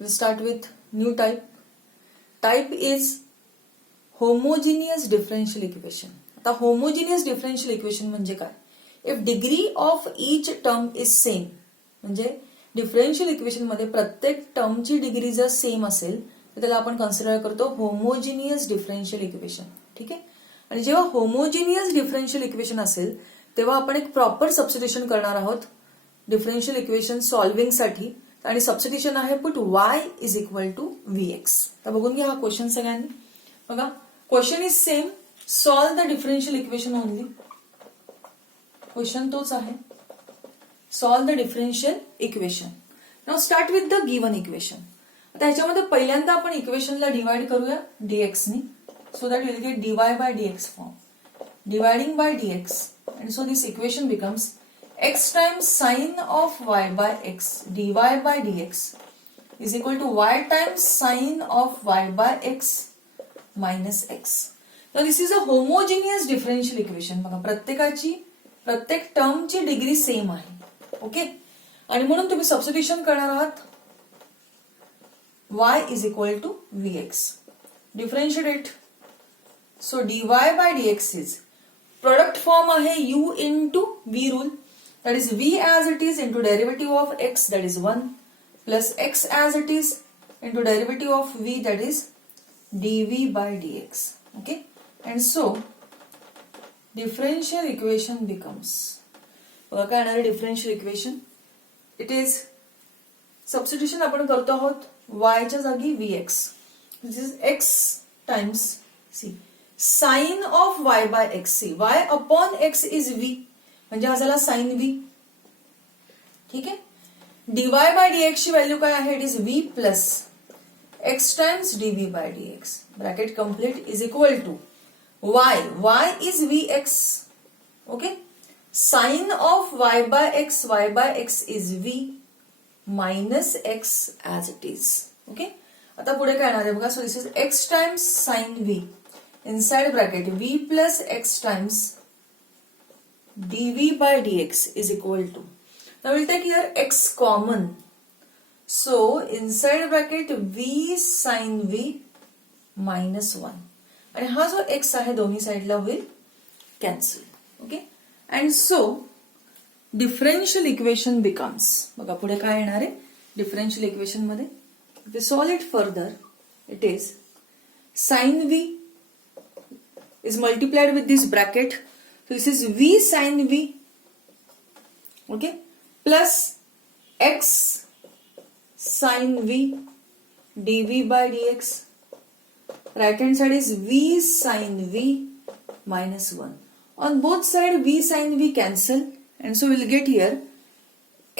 We'll start with new type. Type is homogeneous differential equation. आता homogeneous differential equation म्हणजे काय? If degree of each term is same, म्हणजे differential equation मध्ये प्रत्येक टर्मची degree जर same असेल तर त्याला आपण कन्सिडर करतो होमोजिनियस डिफरन्शियल इक्वेशन. ठीक आहे. आणि जेव्हा होमोजिनियस डिफरन्शियल इक्वेशन असेल तेव्हा आपण एक प्रॉपर सबस्टिट्यूशन करणार आहोत डिफरन्शियल इक्वेशन सॉल्व्हिंग साठी. आणि सबस्टिट्यूशन आहे put y is equal to vx. तर बघून घ्या हा क्वेश्चन सगळ्यांनी. बघा question is same, solve the differential equation only. Question तोच आहे, solve the differential equation. Now start with the given equation. आता ह्याच्यामध्ये पहिल्यांदा आपण इक्वेशनला डिवाइड करूया dx नी. So that will get dy bye dx form. Dividing by dx and so this equation becomes x times sine of y by x dy by dx is equal to y times sine of y by x minus x. Now this is a homogeneous differential equation. बघा प्रत्येक टर्मची degree same आहे. Okay. आणि म्हणून तुम्ही substitution करणार आहात y is equal to vx. Differentiate it. So dy by dx is product form आहे u into v rule, that is v as it is into derivative of x, that is 1, plus x as it is into derivative of v, that is dv by dx. Okay. And so differential equation becomes, बघा काय येणार आहे differential equation. It is substitution आपण करतो आहोत y च्या जागी vx. This is x times c sine of y by x. See y upon x is v, म्हणजे हा झाला साइन v. ठीक आहे. dy बाय dx ची व्हॅल्यू काय आहे? It is v plus x times dv by dx. Bracket complete is equal to y is vx. Okay. Sine of y by x is v minus x as it is. Okay. आता पुढे काय येणार आहे बघा. So this is x times sign v inside bracket v plus x times dv by dx is equal to, now we'll take here x common, so inside bracket v sin v minus 1, आणि हा जो x आहे दोन्ही साइडला होईल cancel. Okay. And so differential equation becomes, बघा पुढे काय येणार आहे डिफरन्शियल इक्वेशन मध्ये. ते solve it further. It is sin v is multiplied with this bracket, so this is v sin v, okay, plus x sin v dv by dx. Right hand side is v sin v minus 1. On both side v sin v cancel, and so we'll get here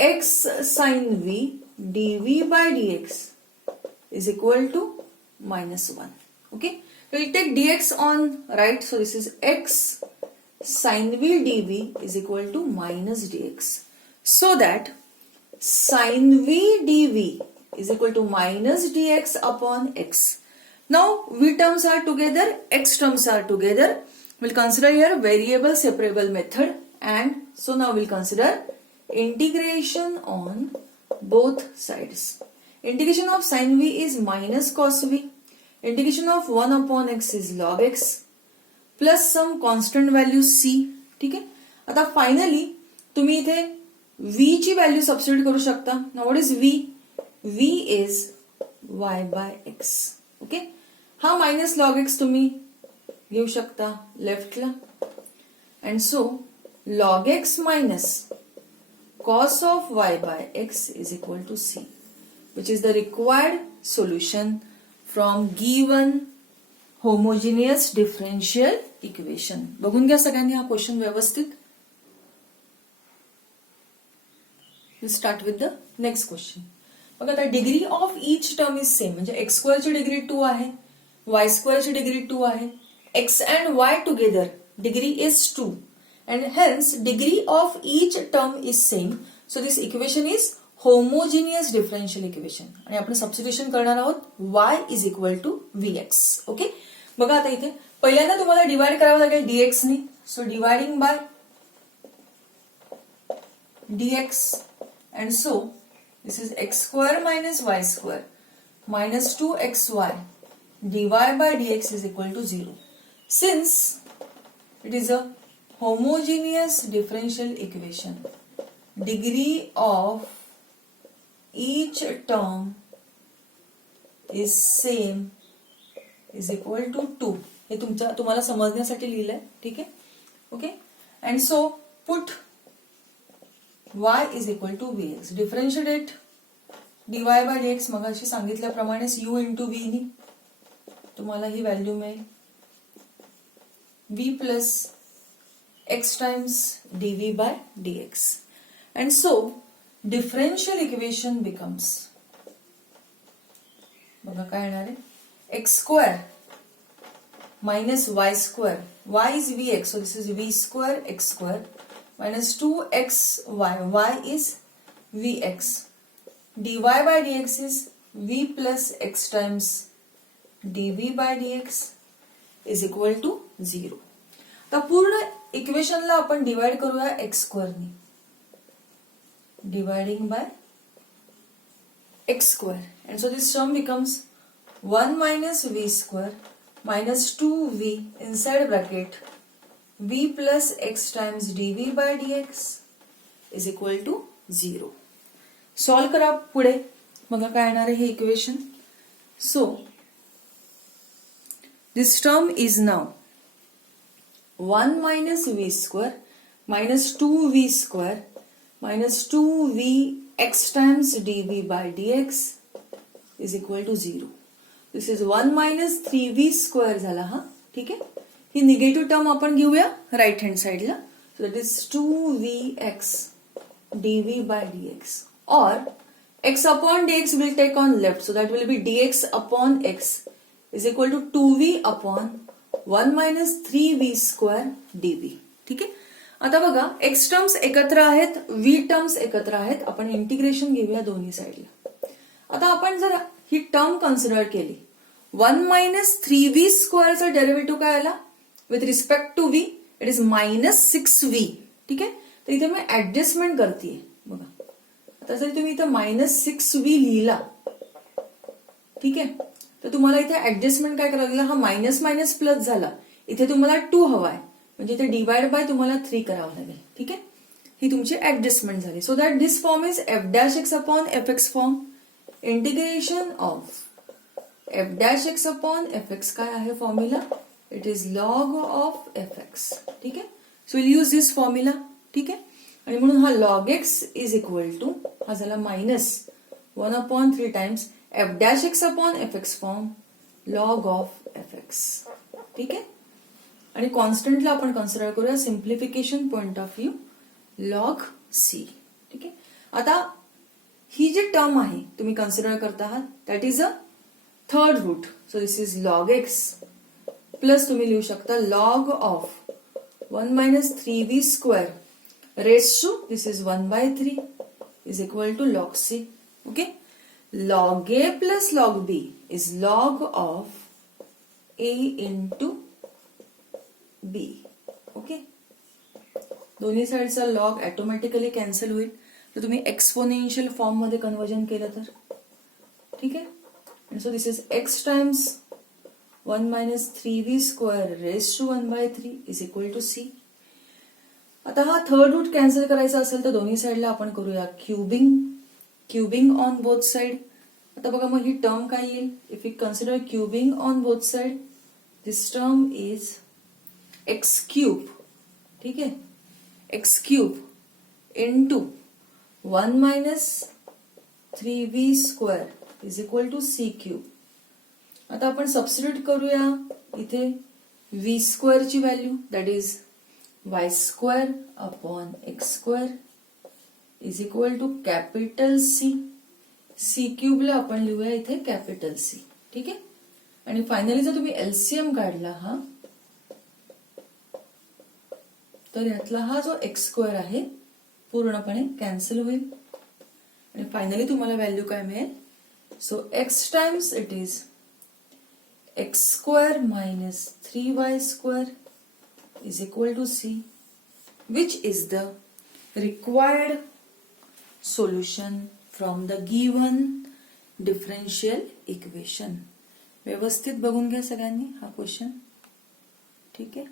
x sin v dv by dx is equal to minus 1. Okay. We'll take dx on right, so this is x sin v dv is equal to minus dx, so that sin v dv is equal to minus dx upon x. Now v terms are together, x terms are together. We'll consider here variable separable method, and so now we'll consider integration on both sides. Integration of sin v is minus cos v. Integration of 1 upon x is log x plus some constant value c. ठीक आहे. आता finally तुम्ही इथे v ची value substitute करू शकता. Now what is v? v is y by x. Okay. हा minus log x तुम्ही घेऊ शकता लेफ्टला. And so log x minus cos of y by x is equal to c, which is the required solution from given homogeneous differential equation. बघून घ्या सगळ्यांनी हा question व्यवस्थित. Start with the next question. बघा आता degree of each term is same, म्हणजे x स्क्वेअरची degree 2 आहे, वाय स्क्वेअरची डिग्री 2 आहे. X and y together degree is 2, and hence degree of each term is same. So this equation is homogeneous differential equation. आणि आपण substitution करणार आहोत y is equal to vx. Okay. बघा आता इथे पहिल्यांदा तुम्हाला डिवाइड करावं लागेल dx नी. So dividing by dx, and so this is x square minus y square. minus 2xy dy by dx is equal to 0. Since it is a homogeneous differential equation, degree of each term is same is equal to 2. हे तुम्हाला समजण्यासाठी लिहिलंय, ठीक आहे. Okay, and so put y is equal to vx. Differentiate dy by dx मगाशी सांगितल्याप्रमाणेच u into v नी तुम्हाला ही value मिळेल v plus x times dv by dx. And so differential equation becomes, बघा काय येणार आहे, x square minus y square. Y is vx, so this is v square x square minus 2xy. Y is vx. dy by dx is v plus x times dv by dx is equal to 0. आता पूर्ण इक्वेशनला आपण divide करूया x square नी. Dividing by x square, and so this term becomes 1 minus v square minus 2v inside bracket v plus x times dv by dx is equal to 0. Solve करा पुढे, बघा काय येणार आहे हे equation. So this term is now 1 minus v square minus 2v square minus 2v x times dv by dx is equal to 0. This is 1 minus 3v square झाला हा, ठीक आहे. ही निगेटिव्ह टर्म आपण घेऊया राईट हँड साइडला. So that is 2vx dv by dx, or x upon dx will take on left, so that will be dx upon x is equal to 2v upon 1 minus 3v square dv. ठीक आहे. आता बघा x terms एकत्र आहेत, v terms एकत्र आहेत. आपण integration घेऊया दोन्ही साईडला. आता आपण जर ही टर्म कन्सिडर केली, 1 minus 3v स्क्वेअरचा डेरिव्हेटिव्ह काय आला with respect to v, it is minus 6v. ठीक आहे. तर इथे मी ऍडजस्टमेंट करते, बघा. आता जर तुम्ही इथं -6v लिहिला, ठीक आहे, तर तुम्हाला इथे ऍडजस्टमेंट काय करावं लागेल, हा मायनस मायनस प्लस झाला, इथे तुम्हाला 2 हवाय, म्हणजे इथे डिवाइड बाय तुम्हाला 3 करावं लागेल. ठीक आहे. ही तुमची ऍडजस्टमेंट झाली. So that this form is f' upon fx form. Integration of f' upon fx काय आहे formula, it is log of fx. ठीक आहे. So will use this formula. ठीक आहे. आणि म्हणून हा log x is equal to, हा झाला -1/3 times f' upon fx form log of fx. ठीक आहे. आणि कॉन्स्टंटला आपण कन्सिडर करूया simplification point of view log c. ठीक आहे. आता ही जी टर्म आहे तुम्ही कन्सिडर करता आहात, that is a third root. So this is log x plus तुम्ही लिहू शकता log of 1 minus 3v square raised to, this is 1/3 is equal to log c. Okay. Log a plus log b is log of a into b. Okay. दोन्ही साईडचा log automatically cancel होईल तर तुम्ही exponential form मध्ये conversion केलं तर. ठीक आहे. आणि so this is x times 1 minus 3v square raised to 1/3 is equal to c. आता हा थर्ड रूट कॅन्सल करायचा असेल तर दोन्ही साईडला आपण करूया क्यूबिंग ऑन बोथ साइड. आता बघा मग ही टर्म काय येईल, if you consider cubing on both side, this term is x cube. ठीक आहे. X cube into 1 minus 3v square is equal to c क्यूब. आता आपण सबस्टिट्यूट करूया इथे v स्क्वेअर ची value, that is y square upon x square is equal to capital C. c क्यूबला आपण लिहूया इथे कॅपिटल C. ठीक आहे. आणि फायनली जर तुम्ही एलसीएम काढला हा, तर यातला हा जो x स्क्वेअर आहे पूर्णपणे कॅन्सल होईल आणि फायनली तुम्हाला व्हॅल्यू काय मिळेल. So x times it is x square minus 3y square is equal to c, which is the required solution from the given differential equation. व्यवस्थित बघून घ्या सगळ्यांनी हा क्वेश्चन. ठीक आहे.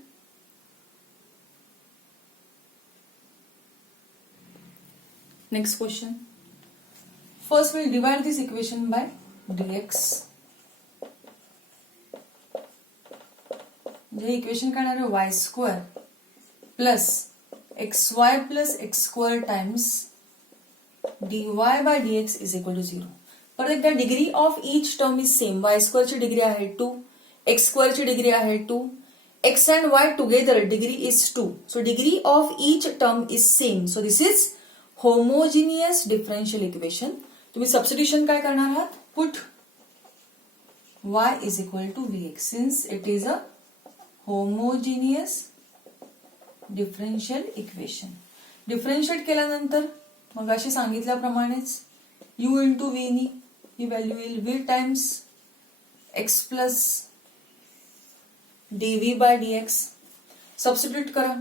Next question. First we'll divide this equation by dx. म्हणजे equation काय येणार आहे, y² plus xy plus x² times dy by dx is equal to 0. परत एकदा degree of each term is same. y² ची डिग्री आहे 2, x² ची degree आहे 2, x and y together degree is 2. So degree of each term is same. So this is homogeneous differential equation. तुम्ही substitution काय करणार आहात, put y is equal to vx since it is a homogeneous differential equation. Differentiate केल्यानंतर मग अशी सांगितल्याप्रमाणेच u into v नी ही व्हॅल्यू येईल v times x plus dv by dx. Substitute करा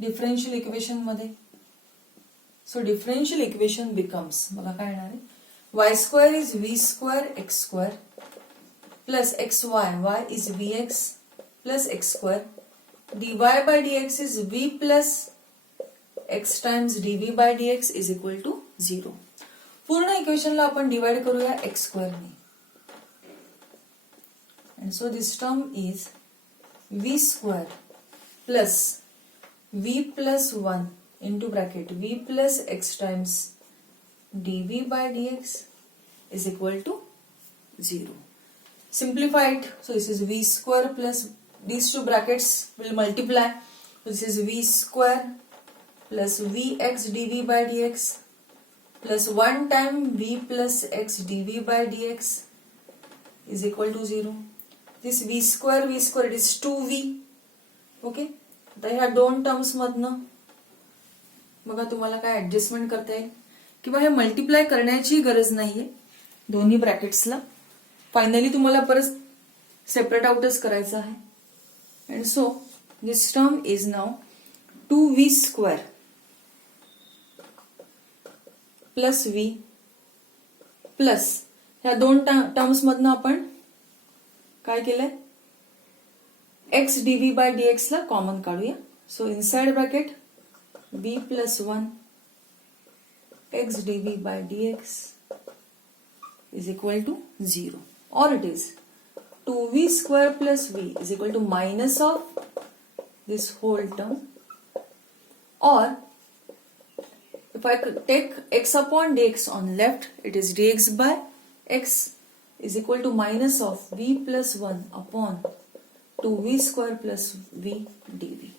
डिफरन्शियल इक्वेशन मध्ये. सो डिफरन्शियल इक्वेशन बिकम्स, बघा काय येणार आहे, y² is v² x² plus xy y is vx plus x² dy by dx is v plus x times dv by dx is equal to 0. पूर्ण इक्वेशनला आपण divide करूया x² ने. and so this term is v² plus v plus 1 into bracket v plus x times dv by dx is equal to 0. Simplify it. So this is v² plus these two brackets will multiply. So this is v² plus vx dv by dx plus 1 time v plus x dv by dx is equal to 0. This v² it is 2v. Okay. आता ह्या दोन terms मधनं बघा तुम्हाला काय adjustment करता येईल किंवा हे मल्टिप्लाय करण्याची गरज नाहीये दोन्ही ब्रॅकेट्सला. फायनली तुम्हाला परत सेपरेट आउटच करायचं आहे. And so this term is now 2v² plus v plus ह्या दोन टर्म्स मधनं आपण काय केलंय, x dv by dx ला कॉमन काढूया. So inside bracket v plus 1 x dv by dx is equal to 0, or it is 2v² plus v is equal to minus of this whole term, or if I take x upon dx on left, it is dx by x is equal to minus of v plus 1 upon 2v² plus v dv.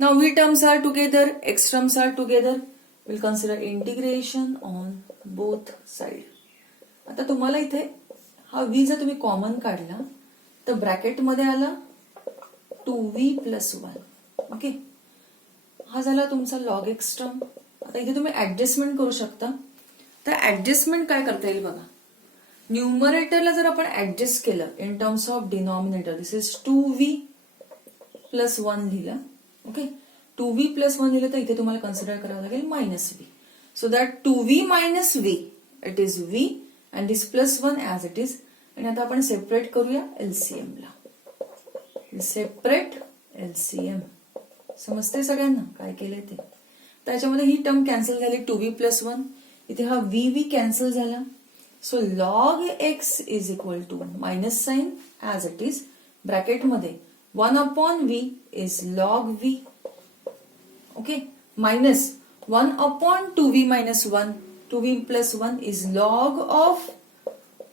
Now v terms are together, x terms are together. We'll consider integration on both sides. आता तुम्हाला इथे हा v जर तुम्ही common काढला तर bracket मध्ये आला 2v प्लस 1. ओके. हा झाला तुमचा लॉग एक्स टर्म. आता इथे तुम्ही ऍडजस्टमेंट करू शकता. तर ऍडजस्टमेंट काय करता येईल बघा, न्यूमरेटरला जर आपण ऍडजस्ट केलं in terms of denominator, this is 2v plus 1 लिहिलं. ओके. 2v प्लस 1 लिहिलं तर इथे तुम्हाला कन्सिडर करावं लागेल minus v. So that 2v minus v it is v and this plus 1 as it is. आणि आता आपण सेपरेट करूया एलसीएम ला. सेपरेट एलसीएम समजते सगळ्यांना काय केलंय ते. त्याच्यामध्ये ही टर्म कॅन्सल झाली 2v प्लस 1. इथे हा v कॅन्सल झाला. So log x is equal to minus sine as it is bracket मध्ये 1 upon v is log v. Okay. Minus 1 upon 2v minus 1, 2v plus 1 is log of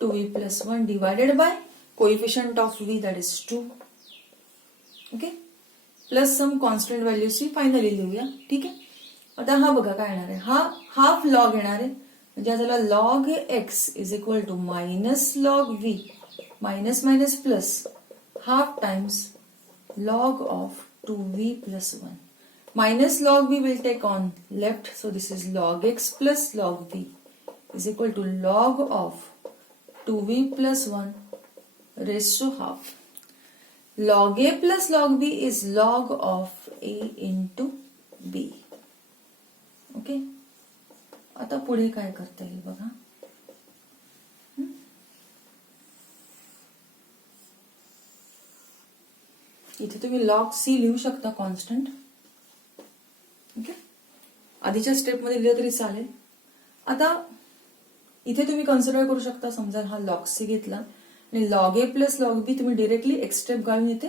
2v plus 1 divided by coefficient of v, that is 2. Okay. Plus some constant values we finally लिहूया. ठीक आहे. आता हा बघा काय येणार आहे, हा हाफ लॉग येणार आहे. म्हणजे त्याला log x is equal to minus log v minus minus plus half times log of 2v plus 1. Minus log v will take on left, so this is log x plus log v is equal to log of 2v plus 1 raised to half. Log a plus log b is log of a into b. Okay. आता पुढे काय करता येईल बघा, इथे तुम्ही log c लिहू शकता कॉन्स्टंट. ओके, आधीच्या स्टेपमध्ये लिहिलं तरी चालेल. आता इथे तुम्ही कन्सिडर करू शकता, समजा हा लॉग सी घेतला आणि लॉग ए प्लस लॉग बी तुम्ही डिरेक्टली एक स्टेप घालून इथे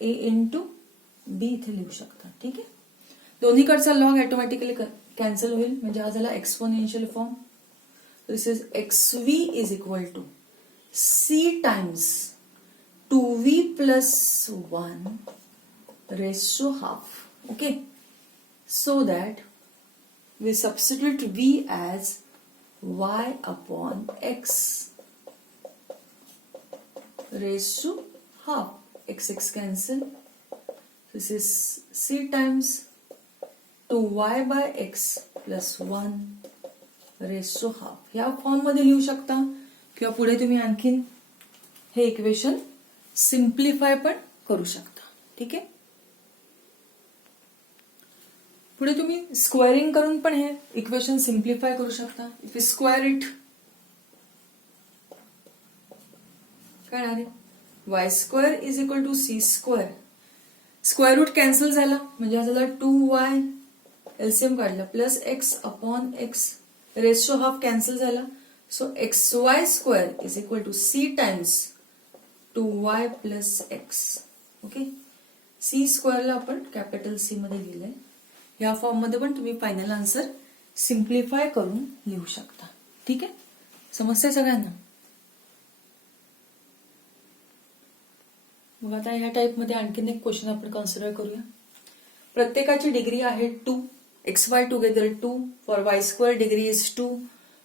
ए इंटू बी इथे लिहू शकता. ठीक आहे, दोन्हीकडचा लॉग ऑटोमॅटिकली कॅन्सल होईल, म्हणजे हा झाला exponential form. This is x v is equal to c times 2v plus 1 raised to half. Okay, so that we substitute v as y upon x raised to half. X cancel. This is c times 2y by x plus 1 raised to half. ह्या form मध्ये लिहू शकता, किंवा पुढे तुम्ही आणखीन हे equation simplify पण करू शकता. ठीक आहे, पुढे तुम्ही स्क्वेअरिंग करून पण हे इक्वेशन सिम्प्लिफाय करू शकता. इफ यू स्क्वेअर इट, काय आहे, y square is equal to c square. Square root cancel झाला, म्हणजे हा झाला 2y, एलसीएम काढला, plus x upon x raise to half cancel झाला. So x y square is equal to c times 2y plus x. Okay, c स्क्वेअरला आपण capital C मध्ये लिहिलंय. या फॉर्म मध्ये पण तुम्ही फायनल आन्सर सिम्प्लिफाय करून लिहू शकता. ठीक आहे, समजतंय सगळ्यांना? मग आता ह्या टाइप मध्ये आणखीन एक क्वेश्चन आपण कन्सिडर करूया. प्रत्येकाची डिग्री आहे 2, x Y together 2, for Y square degree is 2,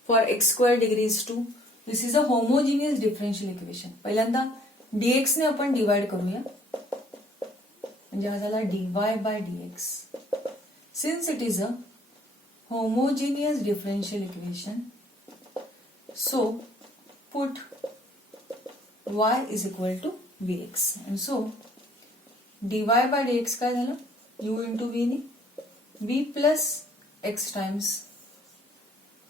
for x square degree is 2. This is a homogeneous differential equation. पहिल्यांदा dx ने आपण डिवाइड करूया, म्हणजे हा झाला dy bye dx. Since it is a homogeneous differential equation, so put y is equal to vx. And so dy bye dx काय झालं, u into v ने v plus x times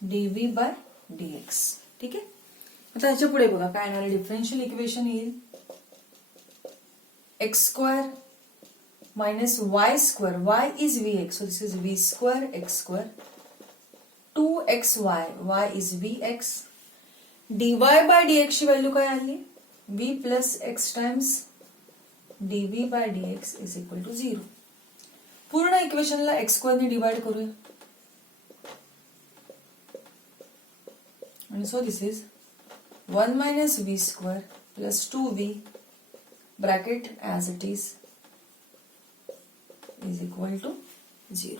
dv by dx. ठीक आहे, आता ह्याच्या पुढे बघा काय येणार, डिफरन्शियल इक्वेशन येईल x square minus y square, y is v x, so this is v square x square, 2xy, y is v x. Dy by dx ची व्हॅल्यू काय आली, v plus x times dv by dx is equal to 0. पूर्ण इक्वेशनला x square ने divide करूया, आणि so this is 1 minus v square plus 2v bracket as it is equal to 0.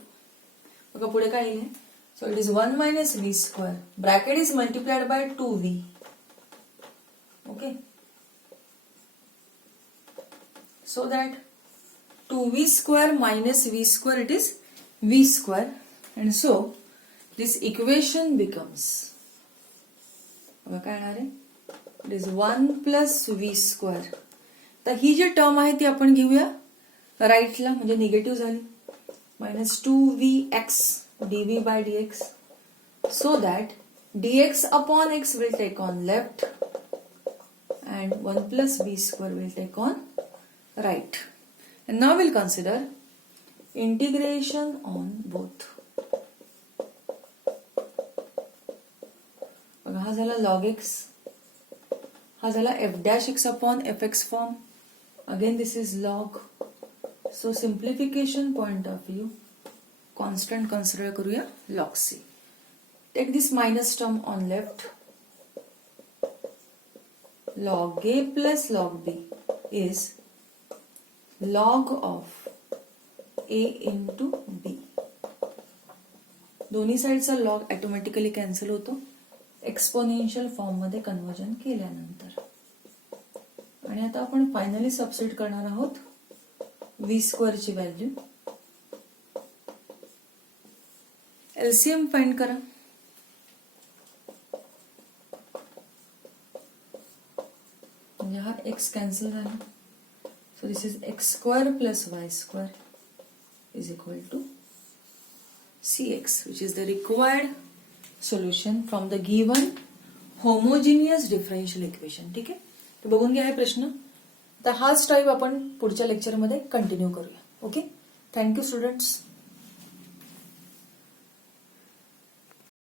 बघा पुढे काय येईल, so it is 1 minus v square, bracket is multiplied by 2v. Okay, so that 2v square minus v square, it is v square, and so this equation becomes, बघा काय येणार आहे, it is 1 plus V square. तर ही जी term आहे ती आपण घेऊया राईटला, म्हणजे निगेटिव्ह झाली, minus 2vx dv by dx, so that dx upon x will take on left and 1 plus v square will take on right. And now we'll consider integration on both. हा झाला log x, हा झाला f dash x upon fx form. Again this is log. So simplification point of view, constant consider करूया log c. Take this minus term on left. Log a plus log b is log of a into b. दोन्ही साइडचा log automatically cancel होतो exponential form मध्ये conversion केल्यानंतर. आणि आता आपण finally substitute करणार आहोत v स्क्वेअर ची व्हॅल्यू. एलसीएम फाइंड करा. म्हणजे हा x कॅन्सल झाला, so this is x square plus y square is equal to cx, which is the required solution from the given homogeneous differential equation. ठीक आहे, तर बघून घ्या हे प्रश्न. तर हाच टाईप आपण पुढच्या लेक्चरमध्ये कंटिन्यू करूया. Okay, thank you students.